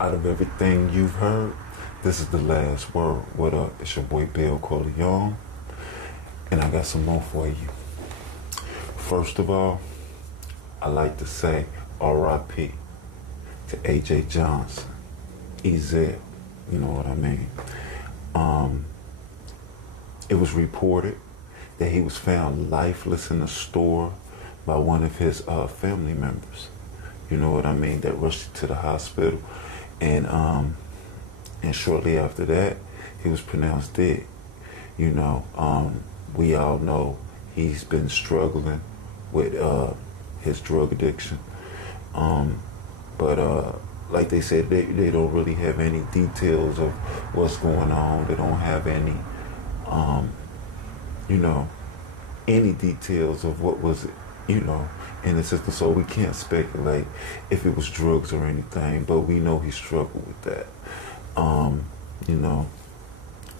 out of everything you've heard, this is the last word. What up? It's your boy Bill Corleone, and I got some more for you. First of all, I like to say R.I.P. to A.J. Johnson, Ezel, you know what I mean? It was reported that he was found lifeless in a store by one of his family members. You know what I mean? That rushed to the hospital, and shortly after that, he was pronounced dead. You know, we all know he's been struggling with his drug addiction, but like they said, they don't really have any details of what's going on. They don't have any, you know, any details of what was, you know, in the system. So we can't speculate if it was drugs or anything, but we know he struggled with that. You know,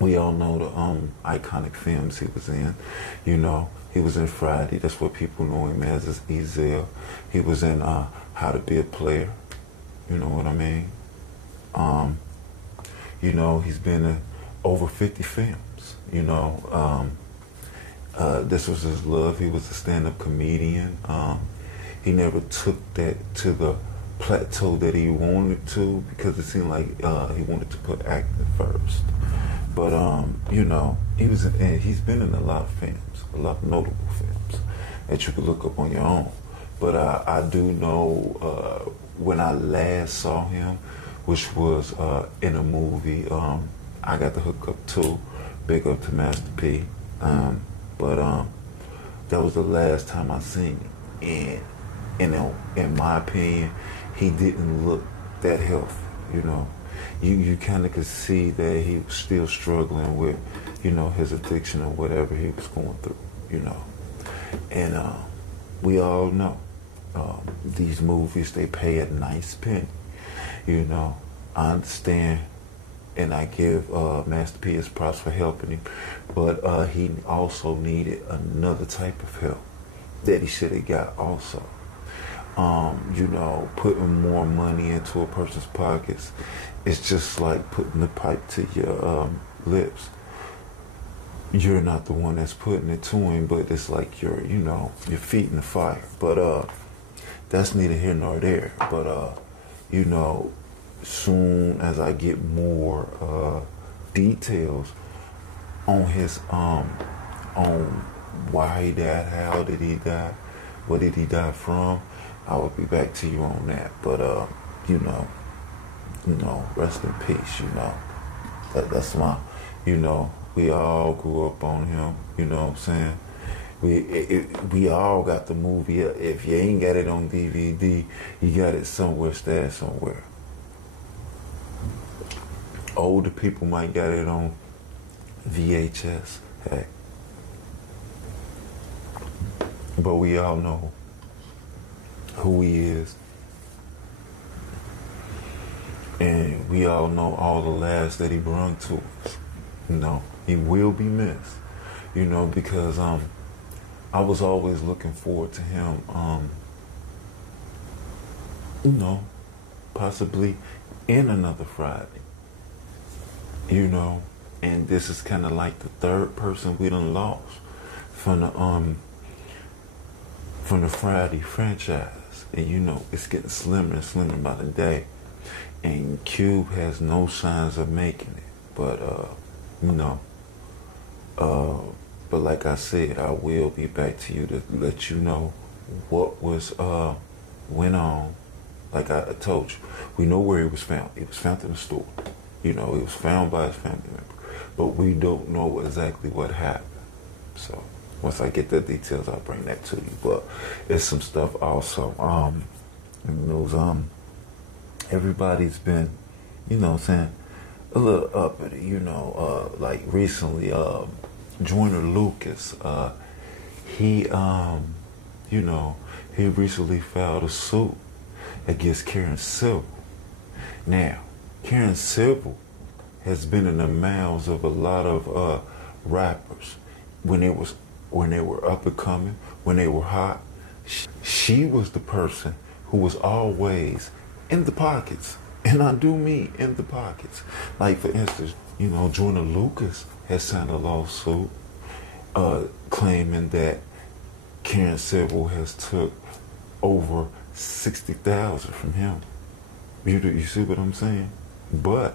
we all know the iconic films he was in. You know, he was in Friday. That's what people know him as Ezel. He was in How to Be a Player. You know what I mean? You know, he's been in over 50 films. You know, this was his love. He was a stand-up comedian. He never took that to the plateau that he wanted to, because it seemed like he wanted to put acting first. But you know, he's been in a lot of films, a lot of notable films that you could look up on your own. But I do know when I last saw him, which was in a movie, I got the hook up too. Big up to Master P. But that was the last time I seen him. And in my opinion, he didn't look that healthy. You know, you kind of could see that he was still struggling with, you know, his addiction or whatever he was going through. You know, and we all know these movies, they pay a nice penny. You know, I understand, and I give Master P his props for helping him, but he also needed another type of help that he should have got also. You know, putting more money into a person's pockets, it's just like putting the pipe to your lips. You're not the one that's putting it to him, but it's like you're feeding the fire. But that's neither here nor there. But you know, soon as I get more details on his on why he died, how did he die, what did he die from, I will be back to you on that. But you know, rest in peace. You know, that's my, you know, we all grew up on him. You know what I'm saying? We all got the movie. If you ain't got it on DVD, you got it somewhere, stashed somewhere. Older people might got it on VHS. Heck. But we all know who he is. And we all know all the laughs that he brought to us. You know, he will be missed. You know, because I was always looking forward to him, you know, possibly in another Friday. You know, and this is kind of like the third person we done lost from the Friday franchise. And you know, it's getting slimmer and slimmer by the day. And Cube has no signs of making it. But you know, but like I said, I will be back to you to let you know what was went on. Like I told you, we know where he was found. He was found in the store. You know, he was found by his family member. But we don't know exactly what happened. So once I get the details, I'll bring that to you. But it's some stuff also. In those everybody's been, you know what I'm saying, a little uppity, you know, like recently, Joyner Lucas, he, you know, he recently filed a suit against Karen Civil. Now, Karen Civil has been in the mouths of a lot of rappers when they were up and coming, when they were hot. She was the person who was always in the pockets And I do mean in the pockets. Like, for instance, Jordan Lucas has signed a lawsuit claiming that Karen Civil has took over $60,000 from him. You see what I'm saying? But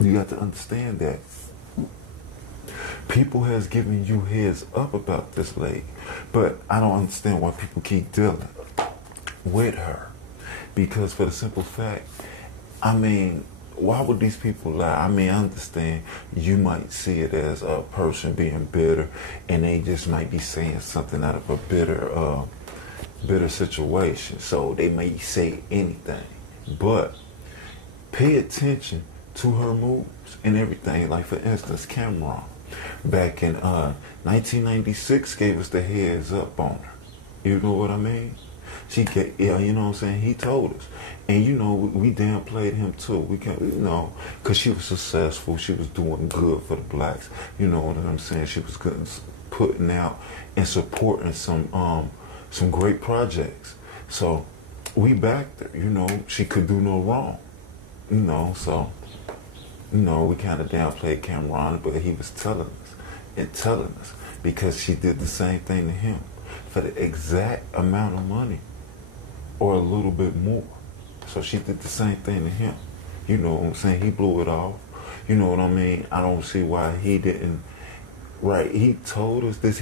you got to understand that people has given you heads up about this lady, but I don't understand why people keep dealing with her. Because for the simple fact, why would these people lie? I understand you might see it as a person being bitter, and they just might be saying something out of a bitter situation. So they may say anything. But pay attention to her moves and everything. Like, for instance, Cameron, back in 1996, gave us the heads up on her. You know what I mean? She get, you know what I'm saying? He told us. And, we downplayed him too. We can, because she was successful. She was doing good for the blacks. You know what I'm saying? She was good, putting out and supporting some great projects. So we backed her, she could do no wrong. So, we kind of downplayed Cameron, but he was telling us because she did the same thing to him for the exact amount of money or a little bit more. So she did the same thing to him. You know what I'm saying? He blew it off. You know what I mean? I don't see why he didn't. Right, he told us, but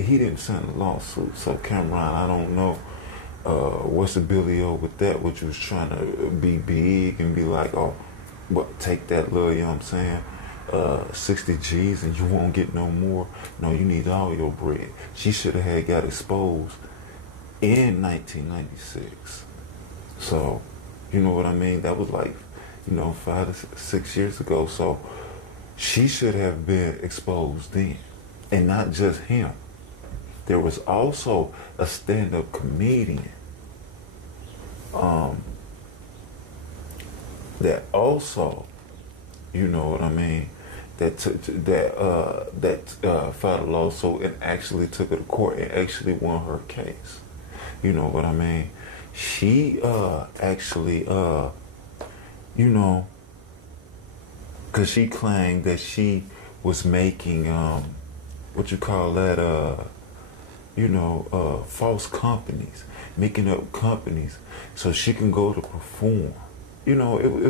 he didn't sign the lawsuit. So Cameron, I don't know what's the billy-o with that, which was trying to be big and be like, oh, but take that little, you know what I'm saying, 60 G's and you won't get no more. No, you need all your bread. She should have got exposed in 1996. So, you know what I mean? That was like, 5 to 6 years ago. So she should have been exposed then. And not just him. There was also a stand-up comedian that also, you know what I mean, that filed a lawsuit and actually took her to court and actually won her case. You know what I mean? She actually, because she claimed that she was making false companies, making up companies so she can go to perform. It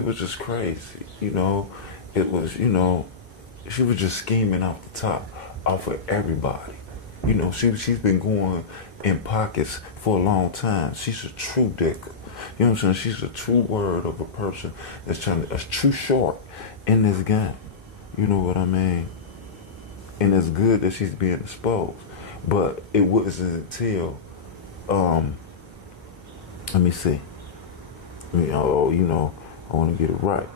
was just crazy. It was, she was just scheming off the top, off of everybody. She's been going in pockets for a long time. She's a true dicker. You know what I'm saying? She's a true word of a person that's a true shark in this game. You know what I mean? And it's good that she's being exposed. But it wasn't until, let me see. I want to get it right.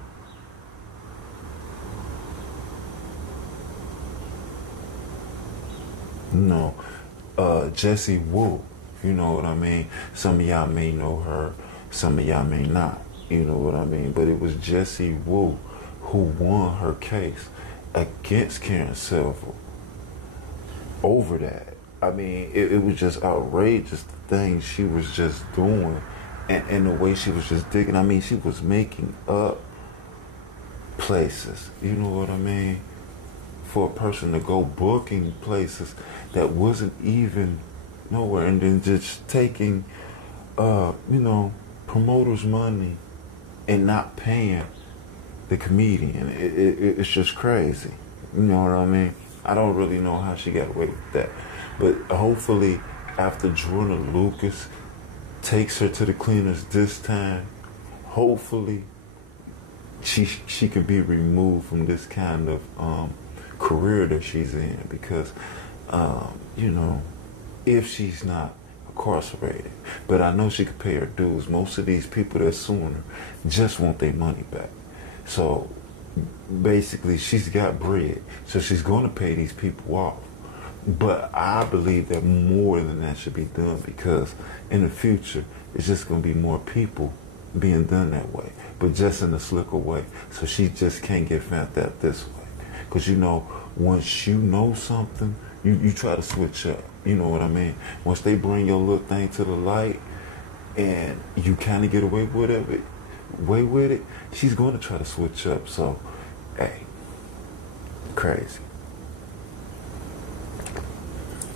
Jessie Wu, you know what I mean? Some of y'all may know her, some of y'all may not, you know what I mean? But it was Jessie Wu who won her case against Karen Civil over that. It was just outrageous, the things she was just doing and the way she was just digging. She was making up places, you know what I mean? For a person to go booking places that wasn't even nowhere, and then just taking, promoters' money and not paying the comedian. It's just crazy. You know what I mean? I don't really know how she got away with that. But hopefully, after Jordan Lucas takes her to the cleaners this time, hopefully she can be removed from this kind of career that she's in, because if she's not incarcerated. But I know she could pay her dues. Most of these people that suing her just want their money back. So basically she's got bread, so she's going to pay these people off. But I believe that more than that should be done, because in the future it's just going to be more people being done that way, but just in a slicker way. So she just can't get found out this way. Because once you know something, you try to switch up. You know what I mean? Once they bring your little thing to the light, and you kind of get away with it, she's going to try to switch up. So, hey, crazy.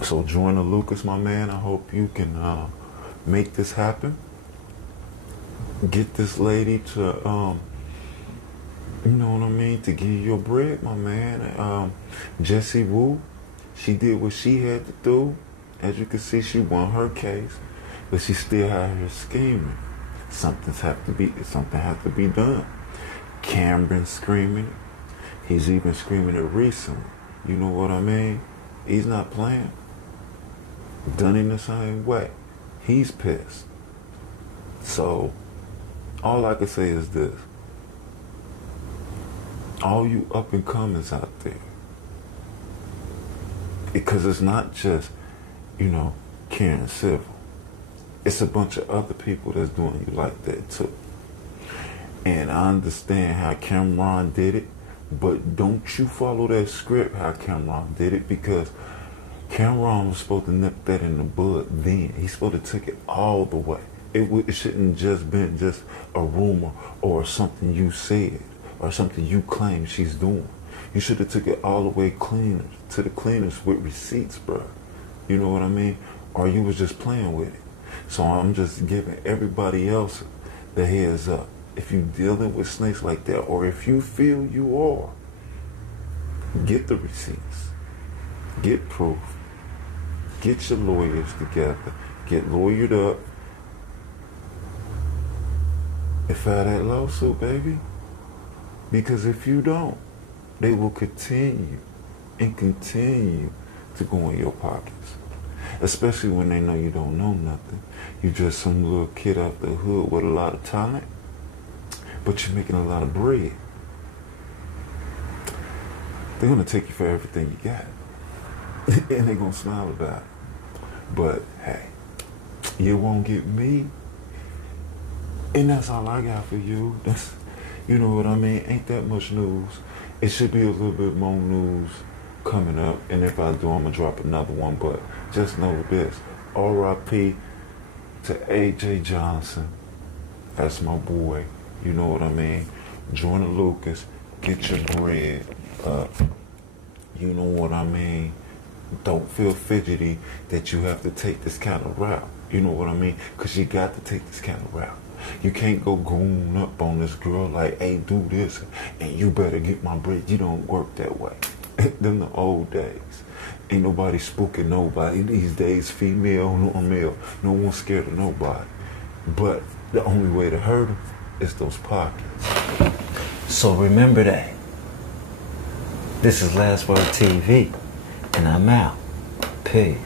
So, Joyner Lucas, my man, I hope you can make this happen. Get this lady to, you know what I mean, to give you your bread, my man. Jessie Wu, she did what she had to do. As you can see, she won her case, but she still out here scheming. Something has to be done. Cameron's screaming it. He's even screaming it recently. You know what I mean? He's not playing. Done in the same way. He's pissed. So, all I can say is this. All you up and comers out there. Because it's not just, you know, Karen Civil. It's a bunch of other people that's doing you like that too. And I understand how Cameron did it, but don't you follow that script how Cameron did it, because Cameron was supposed to nip that in the bud then. He's supposed to take it all the way. It shouldn't just been just a rumor or something you said or something you claim she's doing. You should have took it all the way clean to the cleaners with receipts, bro. You know what I mean? Or you was just playing with it. So I'm just giving everybody else the heads up. If you dealing with snakes like that, or if you feel you are, get the receipts, get proof, get your lawyers together, get lawyered up, and file that lawsuit, baby. Because if you don't, they will continue and continue to go in your pockets. Especially when they know you don't know nothing. You just some little kid out the hood with a lot of talent, but you're making a lot of bread. They're gonna take you for everything you got. And they're gonna smile about it. But hey, you won't get me. And that's all I got for you. That's, you know what I mean? Ain't that much news. It should be a little bit more news coming up. And if I do, I'm gonna drop another one. But just know this. R.I.P. to A.J. Johnson. That's my boy. You know what I mean? Joyner Lucas, get your bread up. You know what I mean? Don't feel fidgety that you have to take this kind of route. You know what I mean? Because you got to take this kind of route. You can't go goon up on this girl like, hey, do this, and you better get my bread. You don't work that way. Them the old days. Ain't nobody spooking nobody. These days, female or male, no one's scared of nobody. But the only way to hurt them is those pockets. So remember that. This is WORD.TV, and I'm out. Peace.